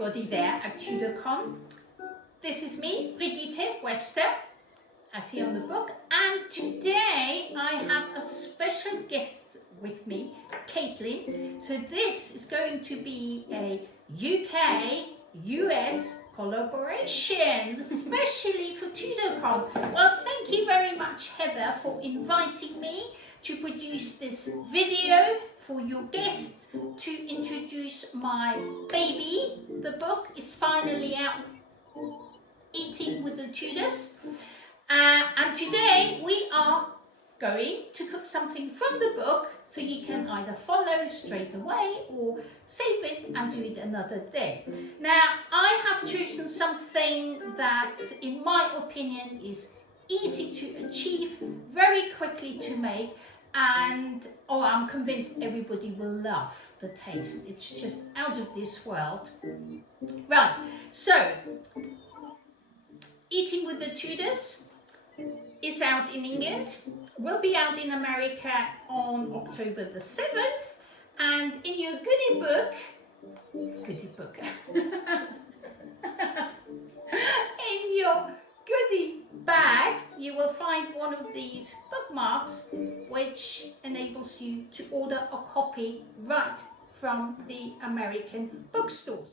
everybody there at Tudorcon. This is me, Brigitte Webster, as here on the book, and today I have a special guest with me, Caitlin. So this is going to be a UK-US collaboration, especially for Tudorcon. Well, thank you very much, Heather, for inviting me to produce this video for your guests to introduce my baby. The book is finally out, Eating with the Tudors, and today we are going to cook something from the book, so you can either follow straight away or save it and do it another day. Now, I have chosen something that, in my opinion, is easy to achieve, very quickly to make, and I'm convinced everybody will love the taste. It's just out of this world. Right, so Eating with the Tudors is out in England, will be out in America on October the 7th, and in your goodie book, in your goodie bag, you will find one of these bookmarks which enables you to order a copy right from the American bookstores.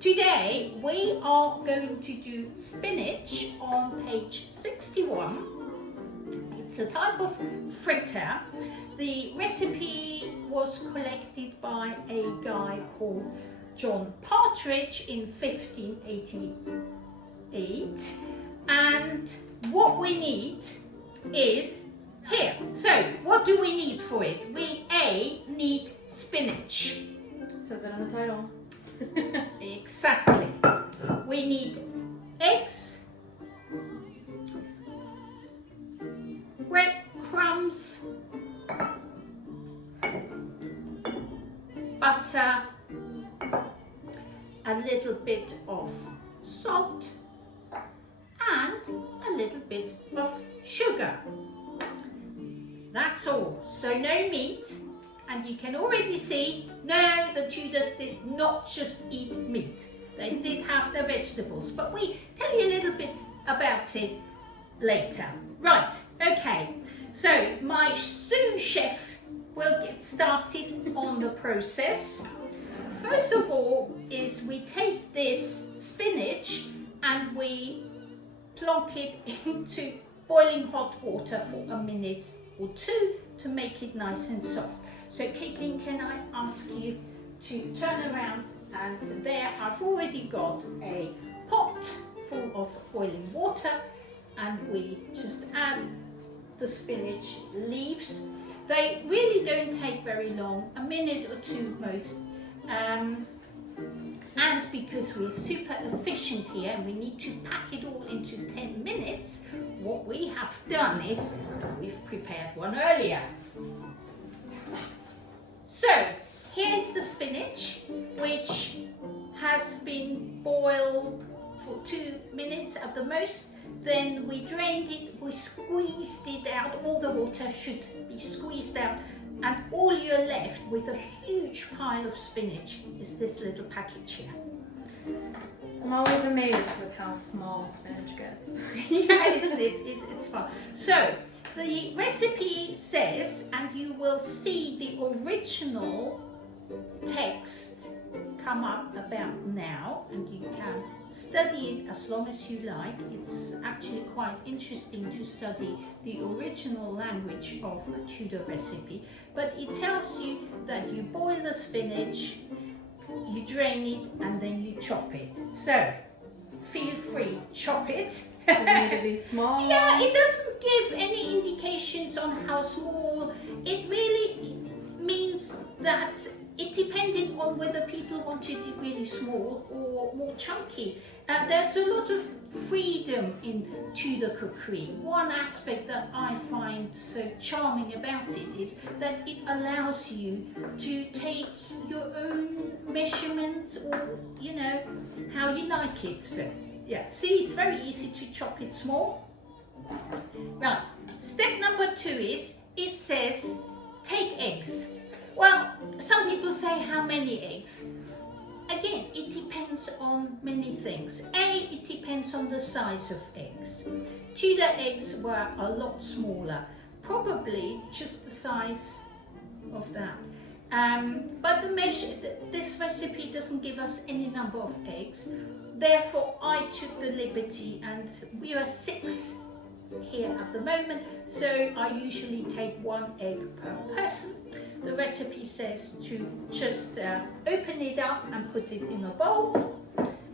Today we are going to do spinach on page 61. It's a type of fritter. The recipe was collected by a guy called John Partridge in 1588, and what we need is here. So what do we need for it? We need spinach. It says it on the title. Exactly. We need eggs, breadcrumbs, butter, a little bit of salt, and a little bit of sugar. That's all. So no meat. And you can already see, no, the Tudors did not just eat meat. They did have their vegetables, but we tell you a little bit about it later. Right, okay, so my sous chef will get started on the process. First of all is we take this spinach and we plonk it into boiling hot water for a minute or two to make it nice and soft. So Caitlin, can I ask you to turn around, and there I've already got a pot full of boiling water, and we just add the spinach leaves. They really don't take very long, a minute or two most, and because we're super efficient here and we need to pack it all into 10 minutes, what we have done is we've prepared one earlier. So, here's the spinach, which has been boiled for 2 minutes at the most. Then we drained it, we squeezed it out, all the water should be squeezed out, and all you're left with a huge pile of spinach is this little package here. I'm always amazed with how small spinach gets. Yeah, isn't it? It's fun. So, the recipe says, and you will see the original text come up about now, and you can study it as long as you like. It's actually quite interesting to study the original language of a Tudor recipe, but it tells you that you boil the spinach, you drain it, and then you chop it. So feel free, chop it. Does it need to be small? Yeah, it doesn't give any indications on how small. It really means that it depended on whether people wanted it really small or more chunky. There's a lot of freedom in Tudor cookery. One aspect that I find so charming about it is that it allows you to take your own measurements, or, you know, how you like it. So, yeah, see, it's very easy to chop it small. Right, step number 2 is, it says take eggs. Well, some people say how many eggs. Again, it depends on many things. It depends on the size of eggs. Tudor eggs were a lot smaller, probably just the size of that. But this recipe doesn't give us any number of eggs. Therefore, I took the liberty, and we are 6 here at the moment, so I usually take 1 egg per person. The recipe says to just open it up and put it in a bowl.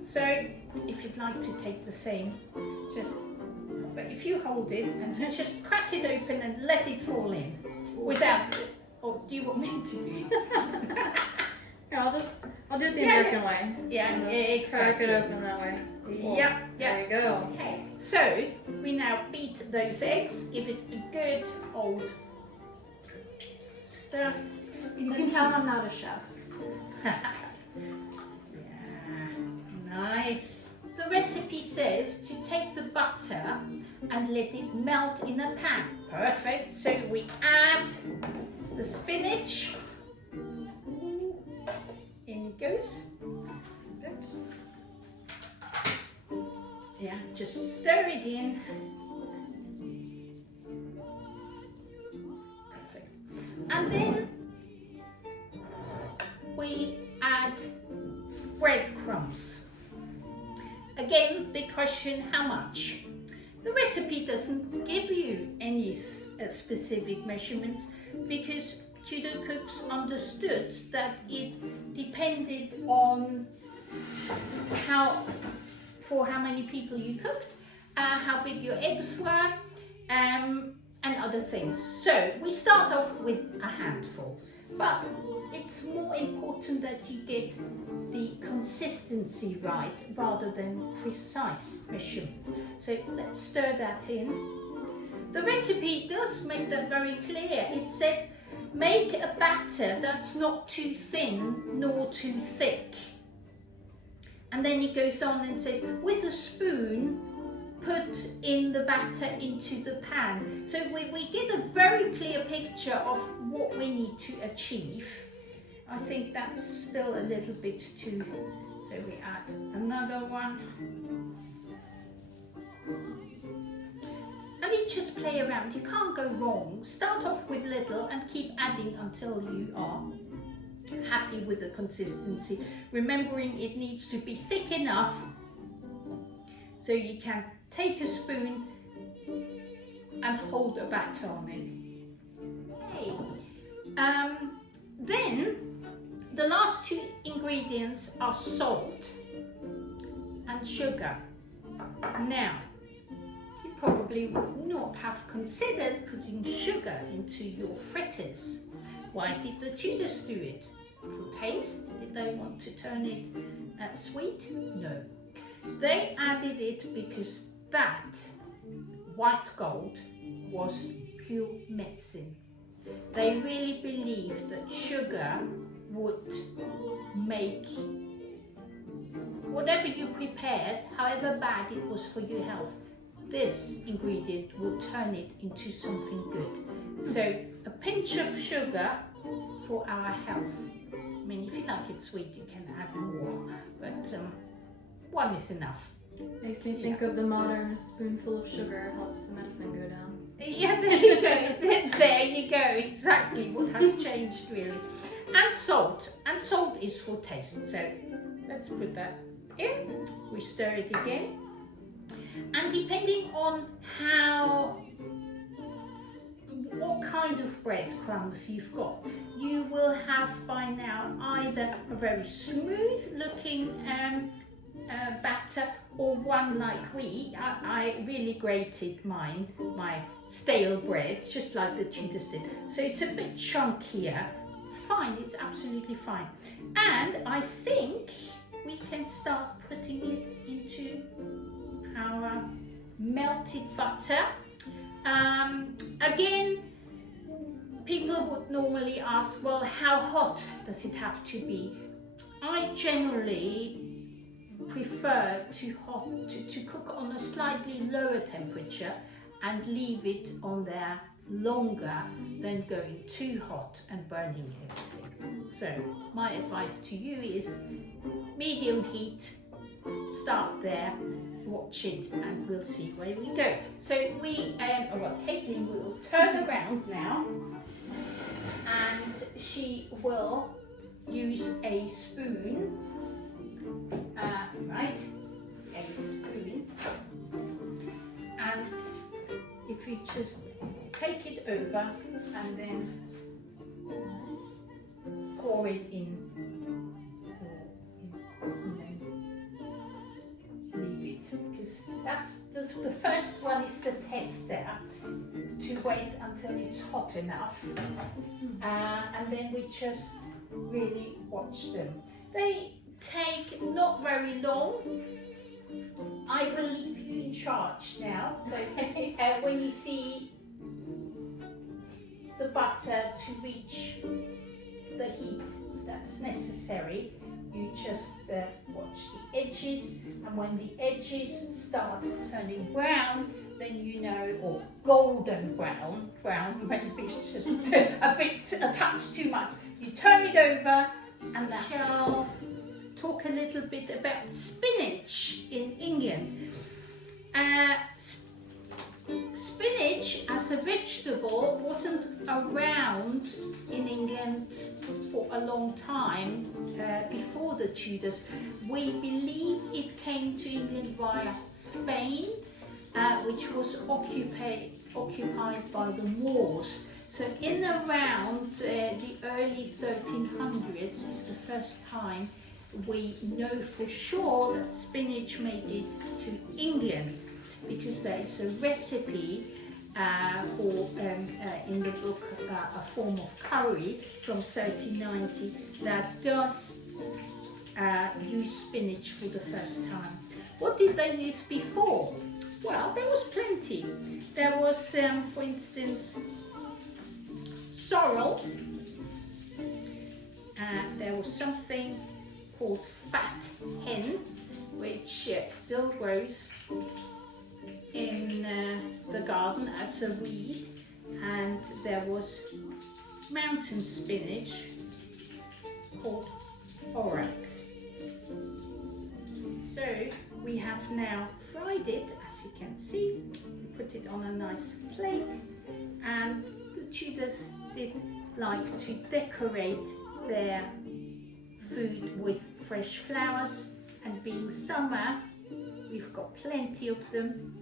So if you'd like to take the same, but if you hold it and just crack it open and let it fall in without, or do you want me to do it? Yeah, I'll do it the American way. Yeah, Crack exactly. it open that way. Cool. Yeah. There you go. Okay, so we now beat those eggs, give it a good old stir. You can tell I'm not a chef. Yeah, nice. The recipe says to take the butter and let it melt in a pan. Perfect. So we add the spinach. In it goes. Oops. Yeah, just stir it in. Perfect. And then we add breadcrumbs. Again, big question, how much? The recipe doesn't give you any specific measurements because Tudor cooks understood that it depended on for how many people you cooked, how big your eggs were, and other things. So we start off with a handful, but it's more important that you get the consistency right rather than precise measurements. So let's stir that in. The recipe does make that very clear. It says make a batter that's not too thin nor too thick. And then it goes on and says, with a spoon, put in the batter into the pan. So we get a very clear picture of what we need to achieve. I think that's still a little bit too, so we add another one. And you just play around, you can't go wrong. Start off with little and keep adding until you are happy with the consistency. Remembering it needs to be thick enough so you can take a spoon and hold a batter on it. Okay. Then the last 2 ingredients are salt and sugar. Now, you probably would not have considered putting sugar into your fritters. Why did the Tudors do it? For taste? Did they want to turn it sweet? No. They added it because that white gold was pure medicine. They really believed that sugar would make whatever you prepared, however bad it was for your health, this ingredient will turn it into something good. So a pinch of sugar for our health. I mean, if you like it sweet, you can add more, but 1 is enough. Makes me think of the modern spoonful of sugar helps the medicine go down. Yeah, there you go. There you go. Exactly what has changed, really. And salt. And salt is for taste. So let's put that in. We stir it again. And depending on what kind of breadcrumbs you've got, you will have by now either a very smooth looking batter or one like I really grated my stale bread just like the Tudors did, so it's a bit chunkier. It's fine, it's absolutely fine. And I think we can start putting it into our melted butter. Again, people would normally ask, well, how hot does it have to be? I generally prefer to cook on a slightly lower temperature and leave it on there longer than going too hot and burning everything. So my advice to you is medium heat, start there, watch it, and we'll see where we go. So Caitlin will turn around now, and she will use a spoon, a spoon, and if you just take it over and then pour it in, leave it, because that's the first one is the tester, to wait until it's hot enough, and then we just really watch them. They take not very long. I will leave you in charge now. So when you see the butter to reach the heat that's necessary, you just watch the edges, and when the edges start turning brown, then you know, or golden brown, maybe it's just a touch too much. You turn it over, and I shall talk a little bit about spinach in England. Spinach as a vegetable wasn't around in England for a long time before the Tudors. We believe it came to England via Spain, which was occupied by the Moors. So in around the early 1300s is the first time we know for sure that spinach made it to England, because there is a recipe in the book, A Form of Curry from 1390, that does use spinach for the first time. What did they use before? Well, there was plenty. There was, for instance, sorrel. There was something called fat hen, which still grows in the garden as a weed, and there was mountain spinach called orac. So we have now fried it, as you can see. We put it on a nice plate, and the Tudors did like to decorate their food with fresh flowers, and being summer, we've got plenty of them.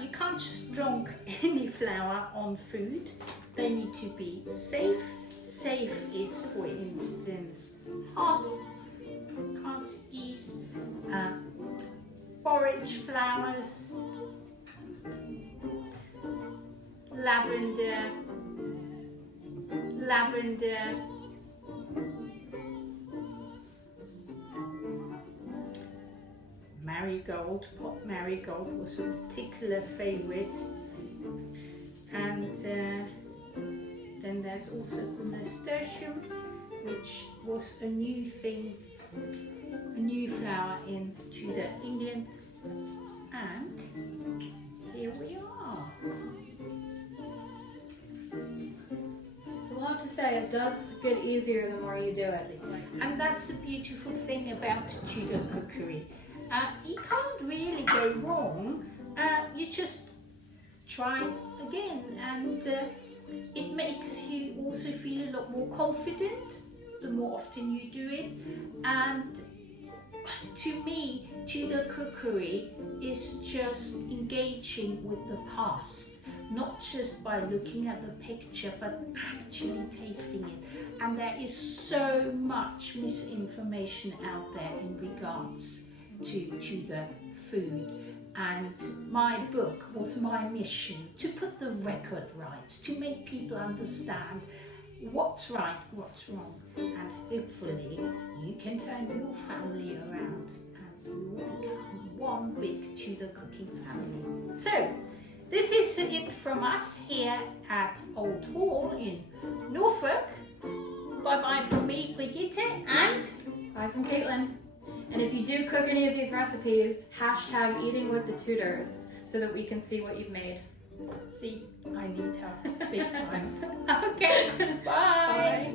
You can't just plonk any flour on food. They need to be safe. Safe is, for instance, heart ease, borage flowers, lavender, marigold. Pot marigold was a particular favourite, and then there's also the nasturtium, which was a new thing, a new flower in Tudor England, and here we are. We'll have to say it does get easier the more you do it. And that's the beautiful thing about Tudor cookery. You can't really go wrong. You just try again, and it makes you also feel a lot more confident the more often you do it. And to me, Tudor cookery is just engaging with the past, not just by looking at the picture, but actually tasting it. And there is so much misinformation out there in regards to Tudor food, and my book was my mission to put the record right, to make people understand what's right, what's wrong, and hopefully you can turn your family around and you will become one big Tudor cooking family. So this is it from us here at Old Hall in Norfolk. Bye bye from me, Brigitte, and bye from Caitlin. And if you do cook any of these recipes, hashtag eating with the Tudors so that we can see what you've made. See, I need help big time. Okay, bye. Bye.